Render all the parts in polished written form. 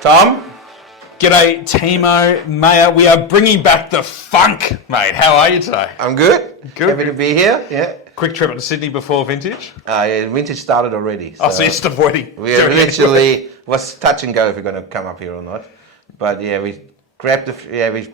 Tom? G'day, Timo Mayer. We are bringing back the funk, mate. How are you today? I'm good. Good. Happy to be here. Yeah. Quick trip to Sydney before vintage? Yeah, vintage started already. So you're just avoiding. We literally was touch and go if we're going to come up here or not. But yeah, we we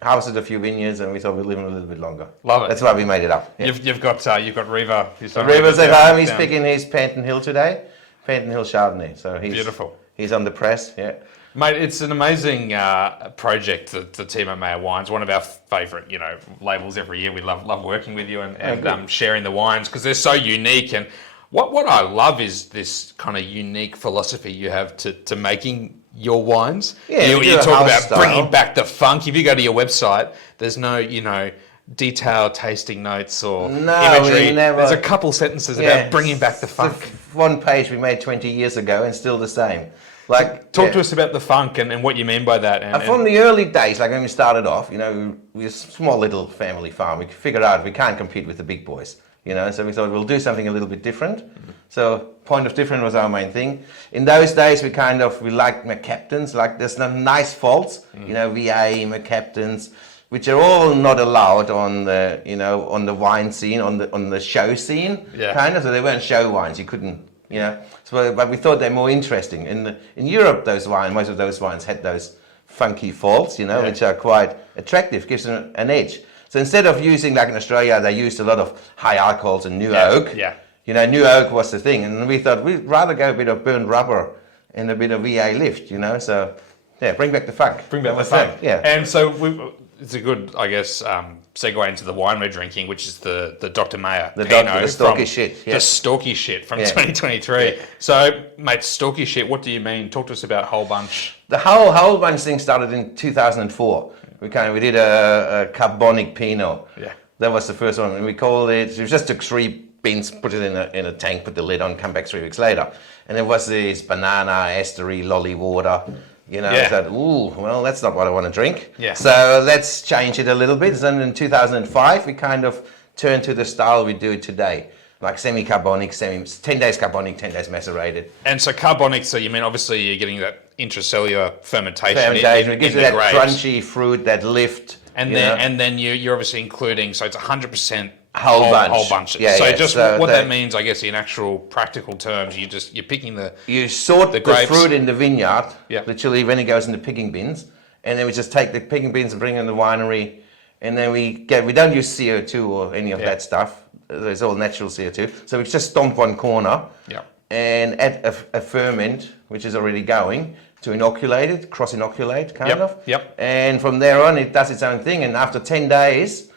harvested a few vineyards and we thought we'd live in a little bit longer. Love it. That's why we made it up. Yeah. You've got Reva. Reva's at home. He's picking his Panton Hill today. Panton Hill Chardonnay. So he's beautiful. He's on the press. Yeah. Mate, it's an amazing project, the Timo Mayer wines. One of our favourite, labels every year. We love working with you and sharing the wines because they're so unique. And what I love is this kind of unique philosophy you have to making your wines. Yeah, you talk about style. Bringing back the funk. If you go to your website, there's no, detailed tasting notes or imagery. There's a couple sentences about bringing back the funk. One page we made 20 years ago and still the same. Talk to us about the funk and what you mean by that. From the early days, like when we started off, we're a small little family farm. We figured out we can't compete with the big boys, so we thought we'll do something a little bit different. Mm-hmm. So point of difference was our main thing. In those days, we liked McCaptains, like there's some nice faults, VA, McCaptains, which are all not allowed on the, on the wine scene, on the show scene, so they weren't show wines. You couldn't. But we thought they're more interesting. In Europe, most of those wines had those funky faults, which are quite attractive, gives them an edge. So instead of using, like in Australia, they used a lot of high alcohols and new oak. Yeah. New oak was the thing. And we thought we'd rather go a bit of burnt rubber and a bit of VA lift, so, bring back the funk. Bring back the funk. Yeah. And so it's a good, I guess, segue into the wine we're drinking, which is the Dr. Mayer. The Stalky shit. Yeah. The Stalky shit from 2023. Yeah. So, mate, Stalky shit, what do you mean? Talk to us about Wholebunch. The Wholebunch thing started in 2004. We did a carbonic Pinot. Yeah. That was the first one. And we called it, we just took 3 beans, put it in a tank, put the lid on, come back 3 weeks later. And it was this banana, estery, lolly water. I thought, that's not what I want to drink. Yeah. So let's change it a little bit. And in 2005, we kind of turned to the style we do today, like semi-carbonic, 10 days carbonic, 10 days macerated. And so carbonic, so you mean obviously you're getting that intracellular fermentation. It gives you that crunchy fruit, that lift. And then you're obviously including, so it's 100% whole bunches. Yeah, so that means, I guess, in actual practical terms, you're picking you sort the fruit in the vineyard, literally when it goes in the picking bins, and then we just take the picking bins and bring it in the winery, and then we don't use CO2 or any of that stuff. It's all natural CO2. So we just stomp one corner and add a ferment which is already going to inoculate it, cross-inoculate kind of. Yep. And from there on, it does its own thing, and after 10 days.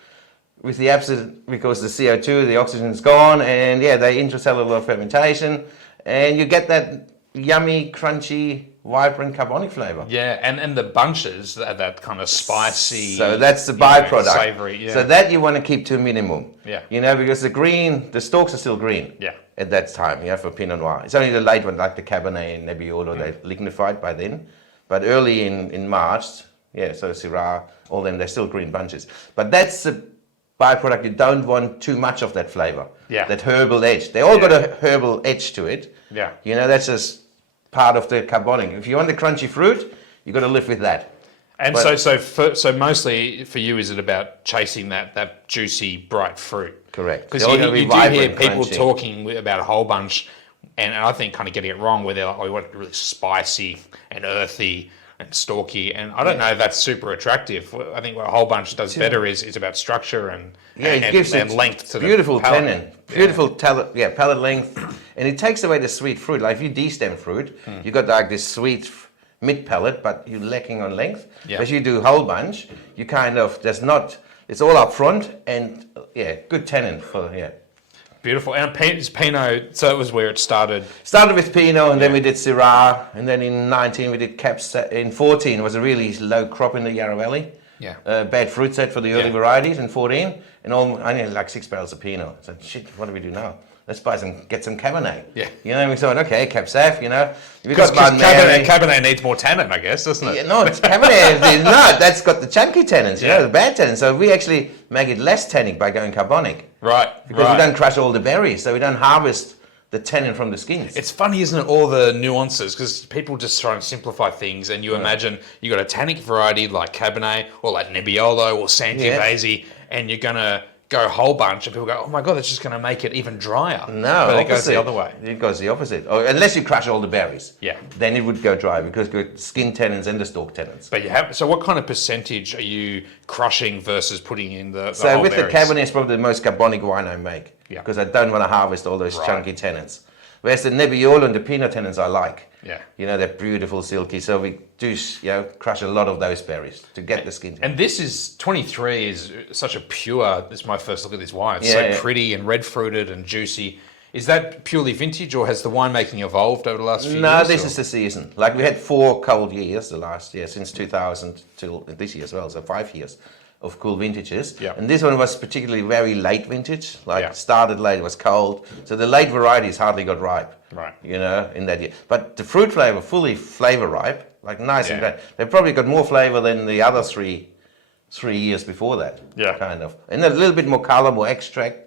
With the acid, because the CO2, the oxygen's gone, and they intracellular fermentation, and you get that yummy, crunchy, vibrant carbonic flavour. Yeah, and the bunches, that kind of spicy. So that's the byproduct. Savoury, So that you want to keep to a minimum. Yeah. Because the stalks are still green. Yeah. At that time, for Pinot Noir. It's only the late one, like the Cabernet and Nebbiolo, they lignified by then. But early in March, so Syrah, all them, they're still green bunches. But that's the byproduct. You don't want too much of that flavor, that herbal edge. They all got a herbal edge to it. Yeah, that's just part of the carbonic. If you want the crunchy fruit, you got to live with that. And so mostly for you, is it about chasing that juicy, bright fruit? Correct. Because you do hear people talking about a whole bunch, and I think kind of getting it wrong, where they're like, we want it really spicy and earthy and stalky, and I don't know if that's super attractive. I think what a whole bunch does better is about structure and length to beautiful the palate. Tannin, beautiful palate length, and it takes away the sweet fruit. Like if you de-stem fruit, you got like this sweet mid palate, but you're lacking on length. Yeah. As you do whole bunch, you it's all up front and good tannin for Beautiful. And Pinot, so it was where it started. Started with Pinot, and then we did Syrah, and then in 19 we did Caps. In 14 was a really low crop in the Yarra Valley. Yeah. Bad fruit set for the early varieties in 14, and I needed like 6 barrels of Pinot. So shit, what do we do now? Let's get some Cabernet. Yeah. We thought, okay, Cap Sav, Because Cabernet needs more tannin, I guess, doesn't it? Yeah, no, it's Cabernet. That's got the chunky tannins, the bad tannins. So we actually make it less tannic by going carbonic. Right. Because we don't crush all the berries, so we don't harvest the tannin from the skins. It's funny, isn't it, all the nuances, because people just try and simplify things, and you imagine you got a tannic variety like Cabernet or like Nebbiolo or Sangiovese, and you're going to go Wholebunch, and people go, oh my God, that's just going to make it even drier. No, but it goes the other way. It goes the opposite. Or, unless you crush all the berries. Yeah. Then it would go dry because you've got skin tannins and the stalk tannins. But you have, so what kind of percentage are you crushing versus putting in the So whole with berries? the Cabernet, it's probably the most carbonic wine I make. Yeah. Because I don't want to harvest all those chunky tannins. Whereas the Nebbiolo and the Pinot tannins I like. Yeah. You know, they're beautiful, silky. So we do, crush a lot of those berries to get the skin tannin. And this is 23 is such a pure. This is my first look at this wine. It's Yeah, so pretty and red fruited and juicy. Is that purely vintage, or has the winemaking evolved over the last few years? No, this or? is the season. Like we had 4 cold years the last year, since 2000 till this year as well. So 5 years of cool vintages. Yeah. And this one was particularly very late vintage. Yeah. Started late, it was cold. So the late varieties hardly got ripe. Right. You know, in that year. But the fruit flavor, fully flavor ripe, like nice and Yeah. great. They probably got more flavor than the other three years before that. Yeah. Kind of. And a little bit more color, more extract.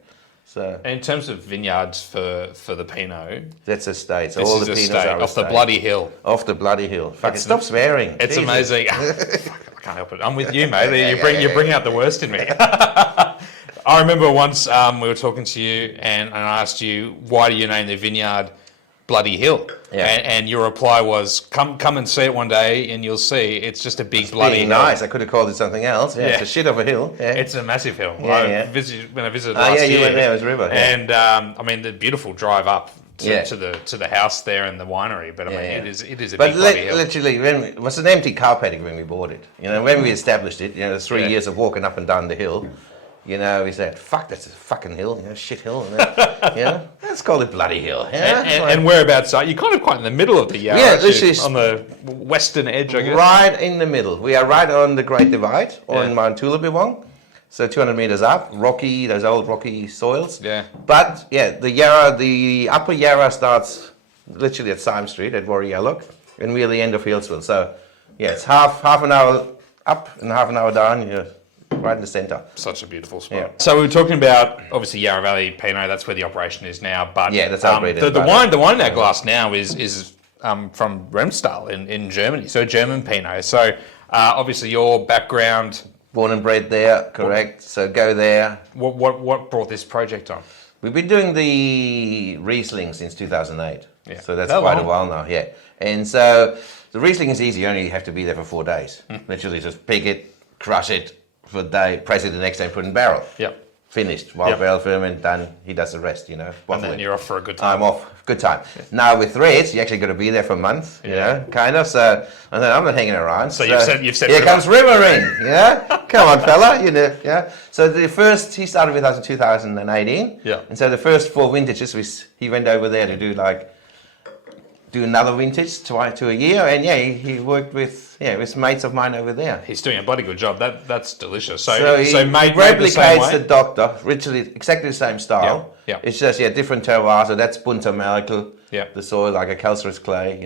So And in terms of vineyards for the Pinot, that's a state. So this all is the a Pinots state are a off the state. bloody hill. Off the bloody hill. Fuck it, stop swearing. It's Jesus. amazing. I can't help it. I'm with you, mate. Yeah, You bring out the worst in me. I remember once we were talking to you, and I asked you, why do you name the vineyard Bloody Hill? Yeah. And your reply was, come and see it one day, and you'll see it's just a big bloody Being hill. nice. I could have called it something else. Yeah, it's a shit of a hill. Yeah. It's a massive hill. Yeah. When I visited last year. You went there. It was a river. Yeah. And I mean, the beautiful drive up Yeah. to the house there and the winery. But I mean, Yeah. it is a But big bloody hill. literally, it was an empty cow paddock when we bought it. You know, when we established it, the 3 years of walking up and down the hill, we said, fuck, that's a fucking hill, shit hill. And then, let's call it Bloody Hill. Yeah? And whereabouts are you? Kind of quite in the middle of the Yarra. Yeah, aren't this you? is- on the western edge, I guess. Right in the middle. We are right on the Great Divide, on Yeah. Mount Toolabewong. So 200 meters up, rocky, those old rocky soils. Yeah. But the upper Yarra starts literally at Syme Street at Warrigalloch, and we're the end of Hillsville. So it's half an hour up and half an hour down. You're right in the centre. Such a beautiful spot. Yeah. So we were talking about obviously Yarra Valley Pinot. That's where the operation is now. But Yeah, that's our bread and the butter. wine in our glass now is from Remstal in Germany. So German Pinot. So obviously your background. Born and bred there, correct. So go there. What brought this project on? We've been doing the Riesling since 2008. Yeah. So that's That quite long? a while now, yeah. And so the Riesling is easy. You only have to be there for 4 days. Hmm. Literally just pick it, crush it for a day, press it the next day, put in barrel. Yep. Finished. Wild Yep. barrel ferment, done. He does the rest, And bottle then it. you're off for a good time. I'm off. Good time. Now with reds, you actually got to be there for a month, kind of. So I'm not hanging around. So you've said here river. comes river in, Come on, fella, So he started with us in 2018. Yeah. And so the first 4 vintages, he went over there to do another vintage to a year, and he worked with mates of mine over there. He's doing a bloody good job. That's delicious. So So he made the same replicates way. the doctor, literally exactly the same style. Yeah, yeah. It's just different terroir. So that's Bunter Merkel, Yeah. the soil like a calcareous clay.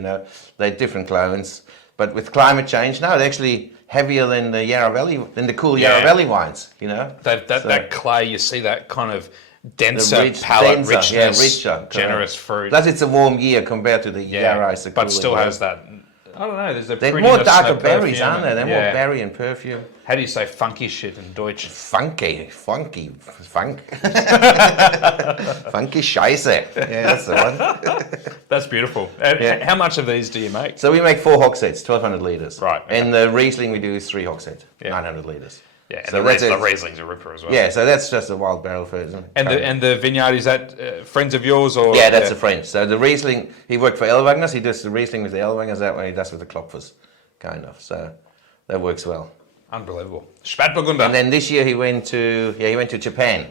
They're different clones. But with climate change now, they're actually heavier than the Yarra Valley, than the cool Yarra Yeah. Valley wines. That clay, you see that kind of denser rich- palate, denser, richness, richer, correct. generous fruit. Plus, it's a warm year compared to the Yarra. It's a but cooler still year. has that. I don't know. There's a They're prettiness more and darker a berries, perfume aren't they? They're and- more yeah. berry and perfume. How do you say funky shit in Deutsch? Funky. Funk. Funky Scheiße. Yeah, that's the one. That's beautiful. And Yeah. how much of these do you make? So we make 4 hogsheads, 1,200 litres. Right, okay. And the Riesling we do is 3 hogsheads, Yeah. 900 litres. Yeah, and So the that's Riesling's a ripper as well. Yeah, so that's just a wild barrel version. And the vineyard, is that friends of yours or? Yeah, that's a French. So the Riesling, he worked for Ellwangers. He does the Riesling with the Ellwangers. That way he does with the Klopfers, kind of. So that works well. Unbelievable. Spätburgunder. And then this year he went to Japan,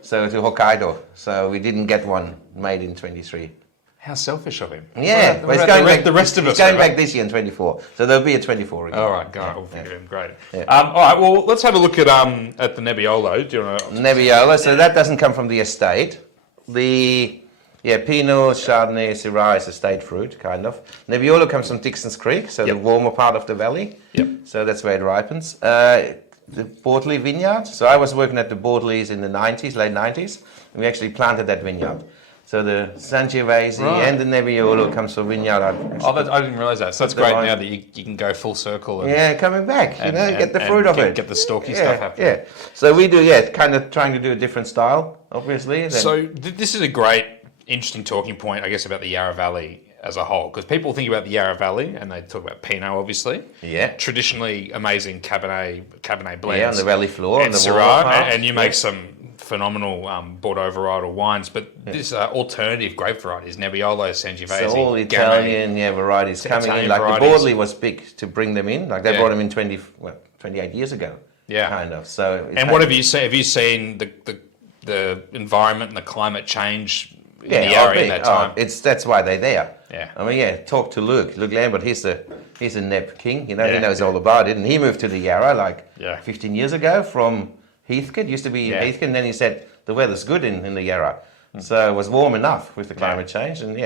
so to Hokkaido. So we didn't get one made in 23. How selfish of him. Yeah, What about the rest of he's us. going Trevor? back this year in 24. So there'll be a 24 again. All right, go. We'll forgive him. Great. Yeah. All right. Well, let's have a look at the Nebbiolo. Do you want to? Nebbiolo, so that doesn't come from the estate. The Pinot, Chardonnay, Syrah is estate fruit, kind of. Nebbiolo comes from Dixon's Creek, so the warmer part of the valley. Yep. So that's where it ripens. The Bortley vineyard. So I was working at the Bortleys in the 90s, late 90s, and we actually planted that vineyard. So the Sangiovese and the Nebbiolo comes from Vineyard. I didn't realise that. So that's great now that you can go full circle. And, coming back, get the fruit of it. Get the stalky stuff happening. Yeah, so we do, kind of trying to do a different style, obviously. So this is a great, interesting talking point, I guess, about the Yarra Valley as a whole, because people think about the Yarra Valley and they talk about Pinot, obviously. Yeah. Traditionally amazing Cabernet blends. Yeah, on the valley floor. And Syrah, and you make some phenomenal Bordeaux varietal wines, but this alternative grape varieties, Nebbiolo, Sangiovese, so all Italian varieties coming in. Like the Bordeaux was big to bring them in. Like they brought them in 28 years ago. Yeah, kind of. So. And what have you seen? Have you seen the environment and the climate change in the Yarra in that time? That's why they're there. Yeah. I mean, talk to Luke Lambert. He's a Neb king. He knows all about it, and he moved to the Yarra 15 years ago from Heathcote. Used to be Heathcote, and then he said the weather's good in the Yarra, so it was warm enough with the climate change, and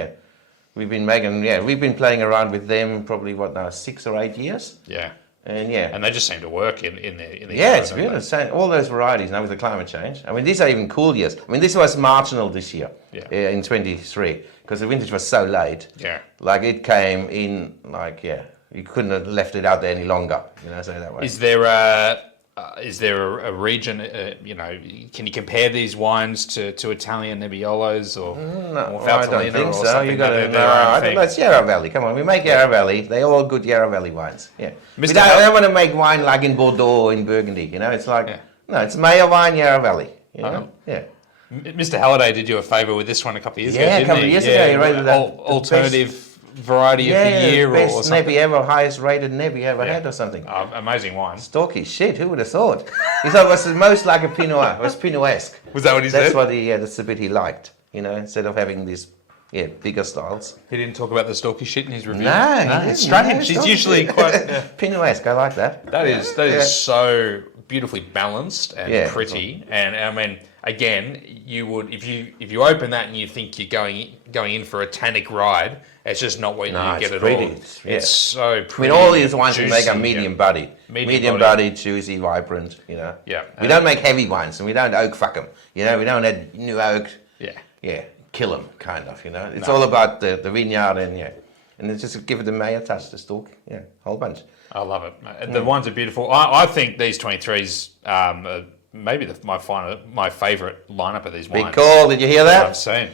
we've been playing around with them probably 6 or 8 years. Yeah. And they just seem to work in the it's beautiful. All those varieties now with the climate change. I mean, these are even cool years. I mean, this was marginal this year in 23 because the vintage was so late. Yeah. Like it came in you couldn't have left it out there any longer. So that way. Is there a region? Can you compare these wines to Italian Nebbiolos or I don't think so. You got it's Yarra Valley. Come on, we make Yarra Valley. They're all good Yarra Valley wines. Yeah, I don't want to make wine like in Bordeaux or in Burgundy. It's like it's Mayer wine, Yarra Valley. Yeah. Mr. Halliday did you a favour with this one a couple of years ago. A couple of years ago, he rated that alternative variety of the year best or something. Nebby ever, highest rated Nebby ever had or something. Amazing wine. Stalky shit, who would have thought? He thought it was the most like a Pinot. It was Pinot-esque. Was that what he said? That's the bit he liked, instead of having these bigger styles. He didn't talk about the stalky shit in his review? No, he didn't. It's strange. He's usually quite... Pinot-esque, I like that. That is so beautifully balanced and pretty. And I mean, again, you would if you open that and you think you're going in for a tannic ride, it's just not what you get at all. It's so pretty. I mean, all these wines we make are medium body. Medium body, juicy, vibrant, Yeah. We don't make heavy wines and we don't oak fuck them. We don't add new oak. Yeah. Kill them, kind of, It's all about the vineyard and it's just give it the Mayer touch, the stalk. Yeah, Wholebunch. I love it. The wines are beautiful. I think these 23s are maybe my favourite lineup of these wines. Big call, did you hear that? I've seen.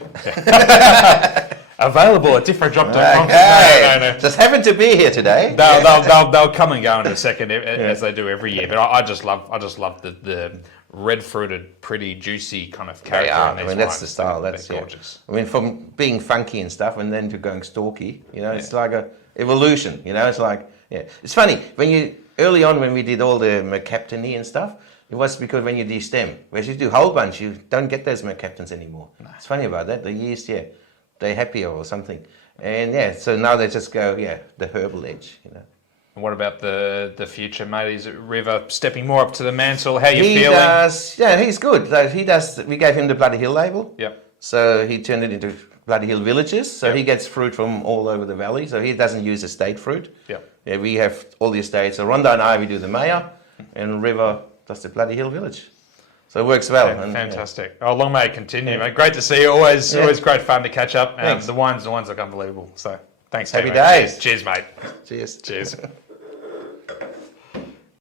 Available at differentdrop.com. No. Just happened to be here today. They'll come and go in a second as they do every year. But I just love the red fruited, pretty juicy kind of character. I mean, that's the style. That's gorgeous. I mean, from being funky and stuff, and then to going stalky. It's like a evolution. It's like It's funny early on when we did all the mercaptony and stuff. It was because when you de-stem, whereas you do Wholebunch, you don't get those mercaptans anymore. No. It's funny about that. The yeast, they're happier or something. And so now they just go, the herbal edge, And what about the future, mate? Is it River stepping more up to the mantle? How are you feeling? He does, he's good. We gave him the Bloody Hill label. Yep. So he turned it into Bloody Hill villages. So he gets fruit from all over the valley. So he doesn't use estate fruit. Yep. Yeah, we have all the estates. So Rhonda and I, we do the Mayer, and River does the Bloody Hill village. So it works well. Fantastic. Oh, long may it continue, mate. Great to see you. Always great fun to catch up. The wines look unbelievable. So thanks, Happy days. Cheers, mate. Cheers.